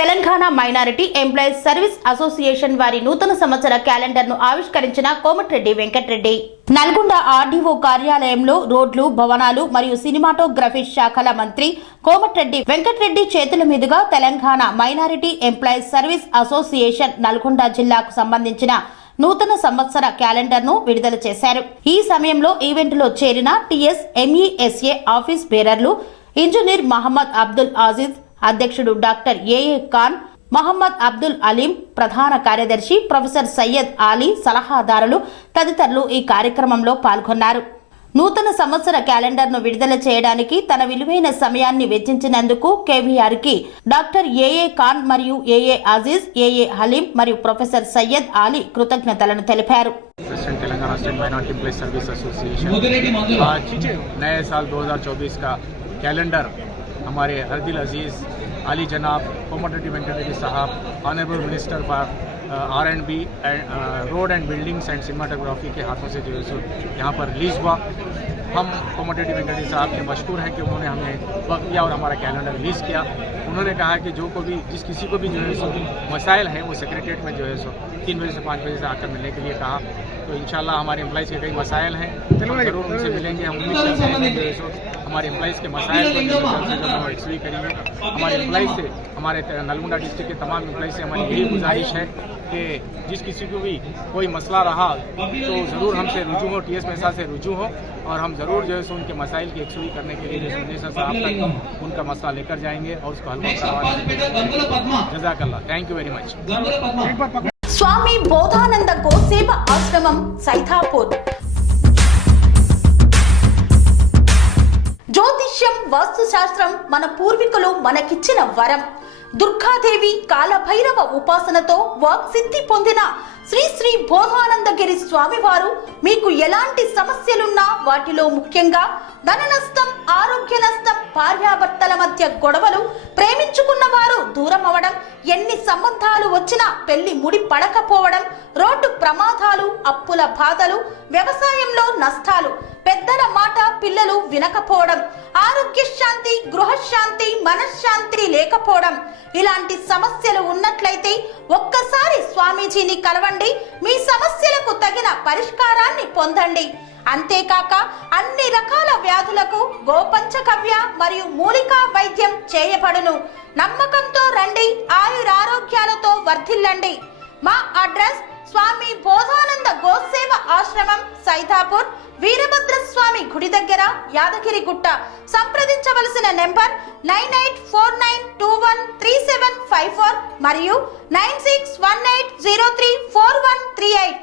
Telangana minority employees service association వారి నూతన సంవత్సర క్యాలెండర్ను ఆవిష్కరించిన కోమటిరెడ్డి వెంకటరెడ్డి నల్గొండ ఆర్డీఓ కార్యాలయంలో రోడ్లు, భవనాలు మరియు సినిమాటోగ్రఫీ శాఖల మంత్రి కోమటిరెడ్డి వెంకటరెడ్డి చేతుల మీదుగా Telangana minority employees service association Nalgonda జిల్లాకు సంబంధించిన నూతన సంవత్సర క్యాలెండర్ను విడుదల చేశారు. ఈ సమయంలో ఈవెంట్లో చేరిన టీఎస్ఎంఈఎస్ఏ ఆఫీస్ బేరర్లు ఇంజనీర్ మహమ్మద్ అబ్దుల్ అజీజ్, అధ్యక్షుడు డాక్టర్ ఏఏ ఖాన్, మహమ్మద్ అబ్దుల్ అలీం, ప్రధాన కార్యదర్శి ప్రొఫెసర్ సయ్యద్ ఆలీ, సలహాదారులు తదితరులు ఈ కార్యక్రమంలో పాల్గొన్నారు. నూతన సంవత్సర క్యాలెండర్ను విడుదల చేయడానికి తన విలువైన సమయాన్ని వెచ్చించినందుకు కేవీఆర్కి డాక్టర్ ఏఏ ఖాన్ మరియు ఏఏ అజీజ్, ఏఏ హలీం మరియు ప్రొఫెసర్ సయ్యద్ ఆలీ కృతజ్ఞతలను తెలిపారు. Telangana state minority employees service association आज नए साल 2024 का कैलेंडर हमारे हरदिल अजीज़ आली जनाब कोमटिरेड्डी वेंकटरेड्डी साहब, honourable minister for R&B road and buildings and cinematography के हाथों से जो है यहाँ पर रिलीज़ हुआ. हम कोमटिरेड्डी वेंकटरेड्डी साहब के मशहूर हैं कि उन्होंने हमें वक्त दिया और हमारा कैलेंडर रिलीज़ किया. उन्होंने कहा कि जो को भी जिस किसी को भी जो है सो मसाइल हैं वो सेक्रेटरीट में जो है सो 3 बजे से 5 बजे से आकर मिलने के लिए कहा. तो इंशाल्लाह हमारे एम्प्लॉइज़ के कई मसाइल हैं, ज़रूर उनसे मिलेंगे. हम उम्मीद करते हैं कि जो है सो हमारे एम्प्लॉइज़ के मसाइल को जल्द से जल्द हम एक्सवी करेंगे. हमारे एम्प्लॉइज़ से, हमारे नलगुंडा डिस्ट्रिक्ट के तमाम एम्प्लॉइज़ से हमारी यही गुजारिश है कि जिस किसी को भी कोई मसला रहा तो ज़रूर हमसे रुजू हो, टीएस मेसा से रुजू हो, और हम ज़रूर जो है सो उनके मसाइल की एक्सवी करने के लिए मिनिस्टर साहब तक उनका मसला लेकर जाएंगे और उसको हल करवाएंगे. जज़ाकल्लाह, थैंक यू वेरी मच. स्वामी बोधानंद गोसेवा आश्रमम सैथापुर. జ్యోతిష్యం, వాస్తుశాస్త్రం మన పూర్వీకులు మనకిచ్చిన వరం. దుర్గాదేవి, కాలభైరవ ఉపాసనతో వాక్సిద్ధి పొందిన శ్రీ శ్రీ బోధానందగిరి స్వామివారు మీకు ఎలాంటి సమస్యలున్నా, వాటిలో ముఖ్యంగా ధన నష్టం, ఆరోగ్య నష్టం, భార్యాభర్తల మధ్య గొడవలు, ప్రేమించుకున్న వారు దూరం అవడం, ఎన్ని సంబంధాలు వచ్చినా పెళ్లి ముడి పడకపోవడం, రోడ్డు ప్రమాదాలు, అప్పుల బాధలు, వ్యవసాయంలో నష్టాలు, పెద్దల మాట పిల్లలు వినకపోవడం, ఆరోగ్య శాంతి, గృహశాంతి, మనశ్శాంతి లేకపోవడం, ఇలాంటి సమస్యలు ఉన్నట్లయితే ఒక్కసారి స్వామీజీని కలవండి. మీ సమస్యలకు తగిన పరిష్కారాన్ని పొందండి. అంతేకాక అన్ని రకాల వ్యాధులకు గోపంచకవ్య మరియు మూలికా వైద్యం చేయబడును. నమ్మకంతో రండి, ఆయురారోగ్యాలతో వర్ధిల్లండి. మా అడ్రస్ స్వామి బోధానంద గోసేవ ఆశ్రమం, సైథాపూర్, వీరభద్ర స్వామి గుడి దగ్గర, యాదగిరిగుట్ట. సంప్రదించవలసిన నెంబర్ 9849213754 మరియు 9618034138.